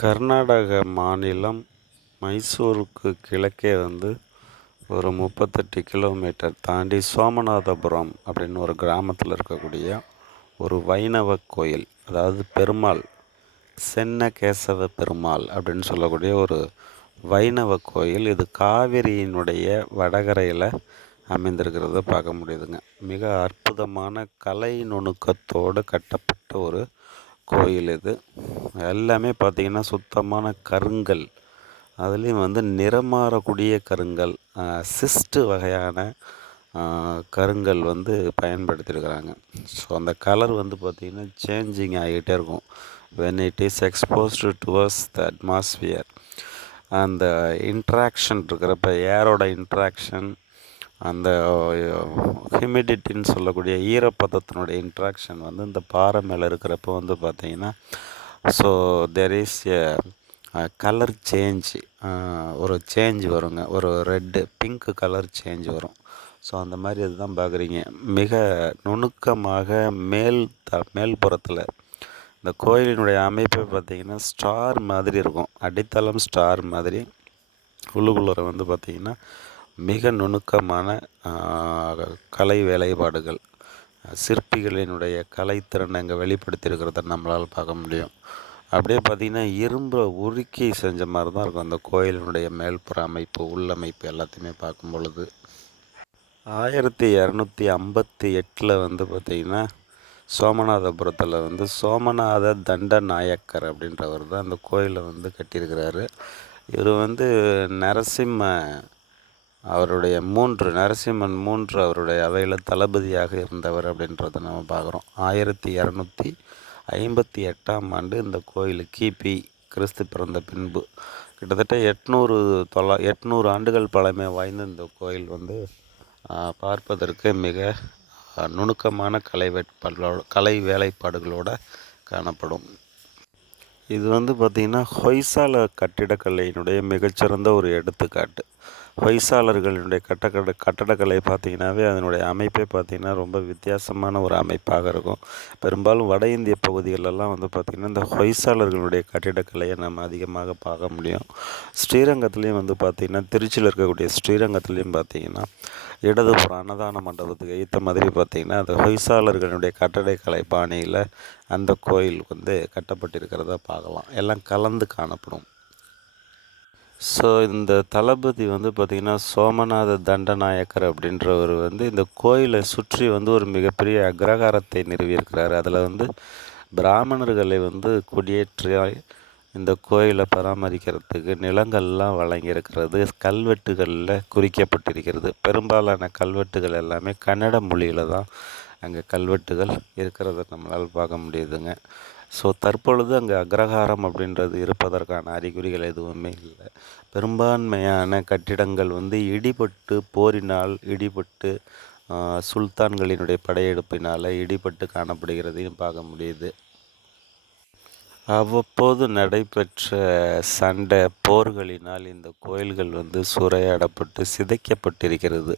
கர்நாடக மாநிலம் மைசூருக்கு கிழக்கே வந்து ஒரு முப்பத்தெட்டு கிலோமீட்டர் தாண்டி சோமநாதபுரம் அப்படின்னு ஒரு கிராமத்தில் இருக்கக்கூடிய ஒரு வைணவ கோயில் அதாவது பெருமாள் சென்னகேசவ பெருமாள் அப்படின்னு சொல்லக்கூடிய ஒரு வைணவ கோயில். இது காவிரியினுடைய வடகரையில் அமைந்திருக்கிறத பார்க்க முடியுதுங்க. மிக அற்புதமான கலை நுணுக்கத்தோடு கட்டப்பட்ட ஒரு கோயில் இது. எல்லாமே பார்த்திங்கன்னா சுத்தமான கருங்கல். அதுலேயும் வந்து நிறமாறக்கூடிய கருங்கல் சிஸ்ட்டு வகையான கருங்கல் வந்து பயன்படுத்தியிருக்கிறாங்க. ஸோ அந்த கலர் வந்து பார்த்திங்கன்னா சேஞ்சிங் ஆகிட்டே இருக்கும். When it is exposed towards the atmosphere அந்த இன்ட்ராக்ஷன் இருக்கிறப்ப ஏரோட இன்ட்ராக்ஷன் அந்த ஹியூமிடிட்டின்னு சொல்லக்கூடிய ஈரப்பதத்தினுடைய இன்ட்ராக்ஷன் வந்து இந்த பாறை மேலே இருக்கிறப்ப வந்து பார்த்திங்கன்னா so there is a colour change ஒரு சேஞ்ச் வருங்க. ஒரு ரெட்டு பிங்க் கலர் சேஞ்ச் வரும். ஸோ அந்த மாதிரி இதுதான் பார்க்குறீங்க மிக நுணுக்கமாக மேல் த மேல்புறத்தில் இந்த கோயிலினுடைய அமைப்பை பார்த்திங்கன்னா ஸ்டார் மாதிரி இருக்கும். அடித்தளம் ஸ்டார் மாதிரி. உள்ளுக்குள்ளே வந்து பார்த்திங்கன்னா மிக நுணுக்கமான கலை வேலைப்பாடுகள். சிற்பிகளினுடைய கலைத்திறனை அங்கே வெளிப்படுத்தியிருக்கிறத நம்மளால் பார்க்க முடியும். அப்படியே பார்த்திங்கன்னா இரும்பை உருக்கி செஞ்ச மாதிரி தான் இருக்கும். அந்த கோயிலினுடைய மேல்புற அமைப்பு உள்ளமைப்பு எல்லாத்தையுமே பார்க்கும் பொழுது. ஆயிரத்தி இரநூத்தி ஐம்பத்தி எட்டில் வந்து பார்த்திங்கன்னா சோமநாதபுரத்தில் வந்து சோமநாத தண்ட நாயக்கர் அப்படின்றவர் தான் அந்த கோயிலை வந்து கட்டியிருக்கிறாரு. இவர் வந்து நரசிம்ம அவருடைய மூன்று நரசிம்மன் மூன்று அவருடைய அவையில் தளபதியாக இருந்தவர் அப்படின்றத நம்ம பார்க்குறோம். ஆயிரத்தி இரநூத்தி ஐம்பத்தி எட்டாம் ஆண்டு இந்த கோயில் கிபி கிறிஸ்து பிறந்த பின்பு. கிட்டத்தட்ட எட்நூறு தொள்ளா எட்நூறு ஆண்டுகள் பழமை வாய்ந்த இந்த கோயில் வந்து பார்ப்பதற்கு மிக நுணுக்கமான கலை வேட்பாடுகளோட கலை வேலைப்பாடுகளோடு காணப்படும். இது வந்து பார்த்திங்கன்னா ஹொய்சால கட்டிடக்கலையினுடைய மிகச்சிறந்த ஒரு எடுத்துக்காட்டு. ஹொய்சாளர்களுடைய கட்டக்கட கட்டடக்கலை பார்த்திங்கனாவே அதனுடைய அமைப்பே பார்த்திங்கன்னா ரொம்ப வித்தியாசமான ஒரு அமைப்பாக இருக்கும். பெரும்பாலும் வட இந்திய பகுதிகளெல்லாம் வந்து பார்த்திங்கன்னா இந்த ஹொய்சாளர்களுடைய கட்டிடக்கலையை நம்ம அதிகமாக பார்க்க முடியும். ஸ்ரீரங்கத்துலேயும் வந்து பார்த்திங்கன்னா திருச்சியில் இருக்கக்கூடிய ஸ்ரீரங்கத்துலேயும் பார்த்திங்கன்னா இடதுபுற அன்னதான மண்டபத்துக்கு ஏற்ற மாதிரி பார்த்திங்கன்னா அந்த ஹொய்சாளர்களுடைய கட்டடக்கலை பாணியில் அந்த கோயில் வந்து கட்டப்பட்டிருக்கிறத பார்க்கலாம். எல்லாம் கலந்து காணப்படும். ஸோ இந்த தளபதி வந்து பார்த்திங்கன்னா சோமநாத தண்டநாயக்கர் அப்படின்றவர் வந்து இந்த கோயிலை சுற்றி வந்து ஒரு மிகப்பெரிய அக்ரகாரத்தை நிறுவியிருக்கிறார். அதில் வந்து பிராமணர்களை வந்து குடியேற்றி இந்த கோயிலை பராமரிக்கிறதுக்கு நிலங்கள்லாம் வழங்கியிருக்கிறது. கல்வெட்டுகளில் குறிக்கப்பட்டிருக்கிறது. பெரும்பாலான கல்வெட்டுகள் எல்லாமே கன்னட மொழியில் தான் அங்கே கல்வெட்டுகள் இருக்கிறத நம்மளால் பார்க்க முடியுதுங்க. ஸோ தற்பொழுது அங்கே அக்ரஹாரம் அப்படின்றது இருப்பதற்கான அறிகுறிகள் எதுவுமே இல்லை. பெரும்பான்மையான கட்டிடங்கள் வந்து இடிபட்டு போரினால் இடிபட்டு சுல்தான்களினுடைய படையெடுப்பினால் இடிபட்டு காணப்படுகிறதையும் பார்க்க முடியுது. அவ்வப்போது நடைபெற்ற சண்டை போர்களினால் இந்த கோயில்கள் வந்து சூறையாடப்பட்டு சிதைக்கப்பட்டிருக்கிறது.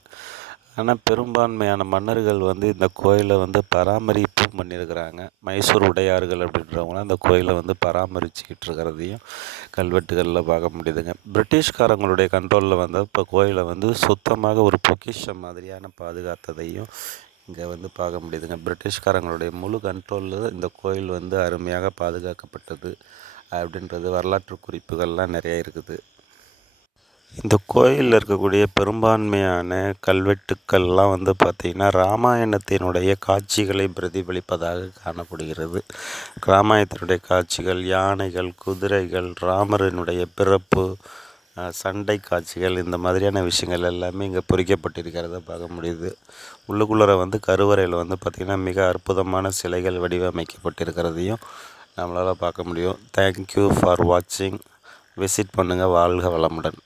ஆனால் பெரும்பான்மையான மன்னர்கள் வந்து இந்த கோயிலை வந்து பராமரிப்பும் பண்ணியிருக்கிறாங்க. மைசூர் உடையார்கள் அப்படின்றவங்களாம் இந்த கோயிலை வந்து பராமரிச்சுக்கிட்டு இருக்கிறதையும் கல்வெட்டுகளில் பார்க்க முடியுதுங்க. பிரிட்டிஷ்காரங்களுடைய கண்ட்ரோலில் வந்து இப்போ கோயிலை வந்து சுத்தமாக ஒரு பொக்கிஷம் மாதிரியான பாதுகாத்ததையும் இங்கே வந்து பார்க்க முடியுதுங்க. பிரிட்டிஷ்காரங்களுடைய முழு கண்ட்ரோலில் இந்த கோயில் வந்து அருமையாக பாதுகாக்கப்பட்டது அப்படின்றது வரலாற்று குறிப்புகள்லாம் நிறைய இருக்குது. இந்த கோயிலில் இருக்கக்கூடிய பெரும்பான்மையான கல்வெட்டுக்கள்லாம் வந்து பார்த்திங்கன்னா ராமாயணத்தினுடைய காட்சிகளை பிரதிபலிப்பதாக காணப்படுகிறது. ராமாயணத்தினுடைய காட்சிகள் யானைகள் குதிரைகள் ராமரனுடைய பிறப்பு சண்டை காட்சிகள் இந்த மாதிரியான விஷயங்கள் எல்லாமே இங்கே பொறிக்கப்பட்டிருக்கிறத பார்க்க முடியுது. உள்ளுக்குள்ளே வந்து கருவறையில் வந்து பார்த்திங்கன்னா மிக அற்புதமான சிலைகள் வடிவமைக்கப்பட்டிருக்கிறதையும் நம்மளால் பார்க்க முடியும். தேங்க்யூ ஃபார் வாட்சிங் விசிட் பண்ணுங்கள் வாழ்க வளமுடன்.